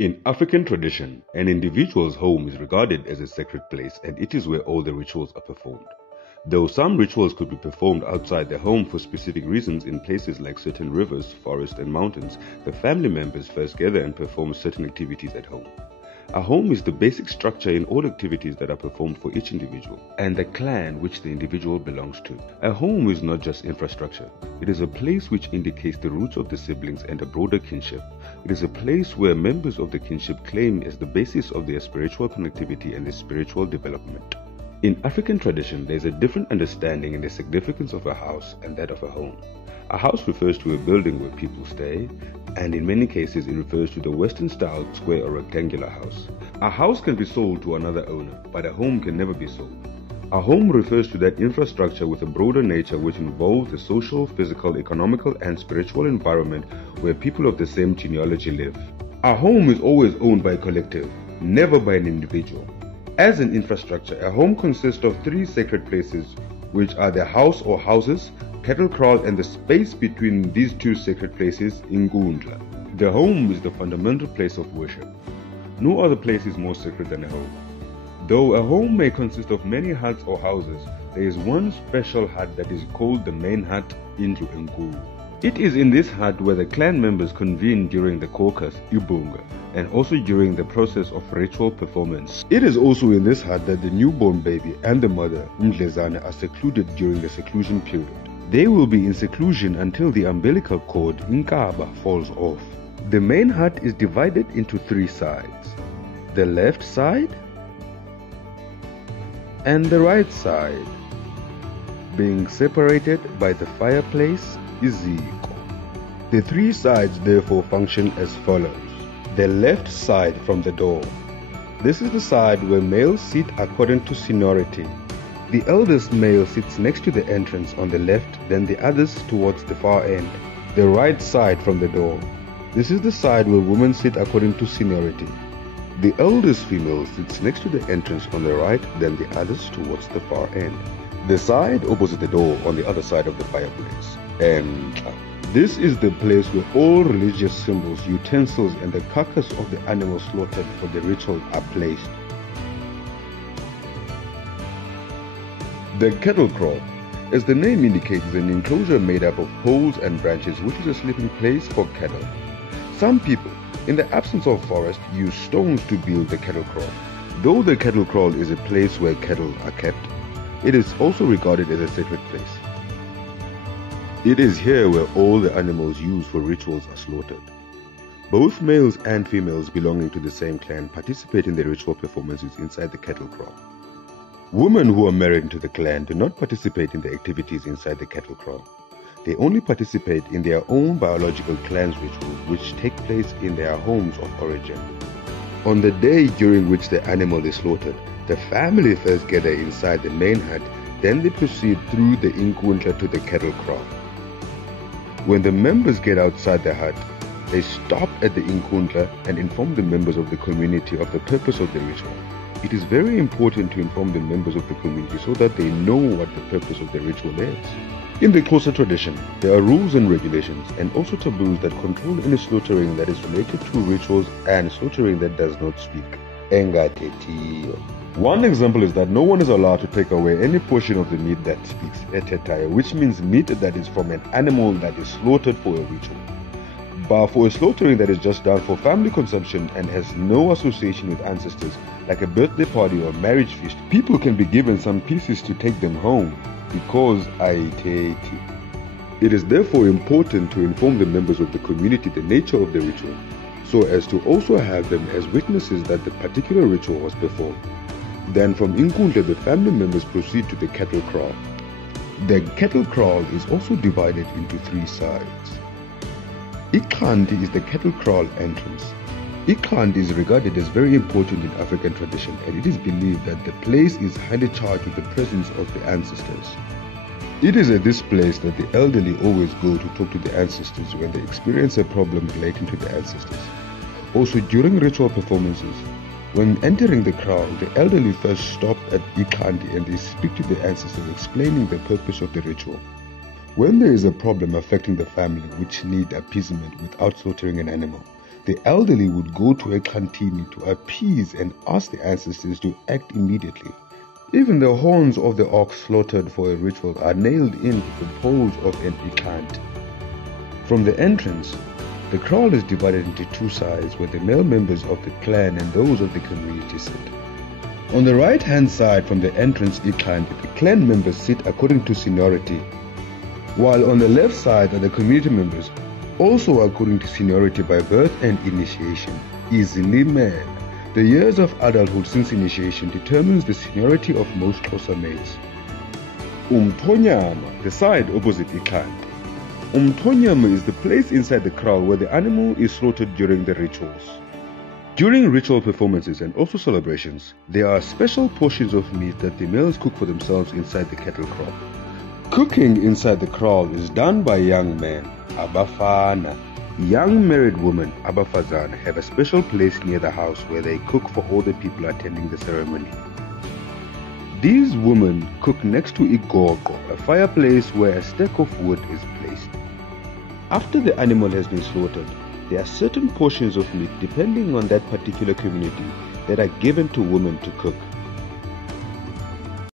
In African tradition, an individual's home is regarded as a sacred place and it is where all the rituals are performed. Though some rituals could be performed outside the home for specific reasons in places like certain rivers, forests and mountains, the family members first gather and perform certain activities at home. A home is the basic structure in all activities that are performed for each individual and the clan which the individual belongs to. A home is not just infrastructure. It is a place which indicates the roots of the siblings and a broader kinship. It is a place where members of the kinship claim as the basis of their spiritual connectivity and their spiritual development. In African tradition, there is a different understanding in the significance of a house and that of a home. A house refers to a building where people stay, and in many cases it refers to the Western-style square or rectangular house. A house can be sold to another owner, but a home can never be sold. A home refers to that infrastructure with a broader nature which involves the social, physical, economical, and spiritual environment where people of the same genealogy live. A home is always owned by a collective, never by an individual. As an infrastructure, a home consists of three sacred places, which are the house or houses, cattle kraal, and the space between these two sacred places, inkundla. The home is the fundamental place of worship. No other place is more sacred than a home. Though a home may consist of many huts or houses, there is one special hut that is called the main hut, indlu enkulu. It is in this hut where the clan members convene during the caucus, ibunga, and also during the process of ritual performance. It is also in this hut that the newborn baby and the mother, umdlezane, are secluded during the seclusion period. They will be in seclusion until the umbilical cord, inkaba, falls off. The main hut is divided into three sides. The left side and the right side, being separated by the fireplace, iziko. The three sides therefore function as follows. The left side from the door. This is the side where males sit according to seniority. The eldest male sits next to the entrance on the left, then the others towards the far end. The right side from the door. This is the side where women sit according to seniority. The eldest female sits next to the entrance on the right, then the others towards the far end. The side opposite the door on the other side of the fireplace. And this is the place where all religious symbols, utensils, and the carcass of the animal slaughtered for the ritual are placed. The cattle kraal, as the name indicates, is an enclosure made up of poles and branches which is a sleeping place for cattle. Some people, in the absence of forest, use stones to build the cattle kraal. Though the cattle kraal is a place where cattle are kept, it is also regarded as a sacred place. It is here where all the animals used for rituals are slaughtered. Both males and females belonging to the same clan participate in the ritual performances inside the cattle kraal. Women who are married into the clan do not participate in the activities inside the cattle kraal. They only participate in their own biological clan's rituals which take place in their homes of origin. On the day during which the animal is slaughtered, the family first gather inside the main hut, then they proceed through the inkundla to the cattle kraal. When the members get outside the hut, they stop at the inkundla and inform the members of the community of the purpose of the ritual. It is very important to inform the members of the community so that they know what the purpose of the ritual is. In the Xhosa tradition, there are rules and regulations and also taboos that control any slaughtering that is related to rituals and slaughtering that does not speak. One example is that no one is allowed to take away any portion of the meat that speaks etetaya, which means meat that is from an animal that is slaughtered for a ritual. But for a slaughtering that is just done for family consumption and has no association with ancestors, like a birthday party or marriage feast, people can be given some pieces to take them home, because it is therefore important to inform the members of the community the nature of the ritual, so as to also have them as witnesses that the particular ritual was performed. Then from inkundla, the family members proceed to the cattle kraal. The cattle kraal is also divided into three sides. Ikhandi is the cattle kraal entrance. Ikhandi is regarded as very important in African tradition, and it is believed that the place is highly charged with the presence of the ancestors. It is at this place that the elderly always go to talk to the ancestors when they experience a problem relating to the ancestors. Also during ritual performances, when entering the kraal, the elderly first stop at Ikhandi and they speak to the ancestors explaining the purpose of the ritual. When there is a problem affecting the family which need appeasement without slaughtering an animal, the elderly would go to a cantini to appease and ask the ancestors to act immediately. Even the horns of the ox slaughtered for a ritual are nailed in with the poles of an iklant. From the entrance, the kraal is divided into two sides where the male members of the clan and those of the community sit. On the right-hand side from the entrance iklant, the clan members sit according to seniority, while on the left side are the community members, also according to seniority by birth and initiation. Easily made. The years of adulthood since initiation determines the seniority of most Xhosa males. Umthonyama, the side opposite iklant. Umthonyama is the place inside the kraal where the animal is slaughtered during the rituals. During ritual performances and also celebrations, there are special portions of meat that the males cook for themselves inside the cattle kraal. Cooking inside the kraal is done by young men, abafana. Young married women, abafazana, have a special place near the house where they cook for all the people attending the ceremony. These women cook next to igogo, a fireplace where a stack of wood is placed. After the animal has been slaughtered, there are certain portions of meat depending on that particular community that are given to women to cook.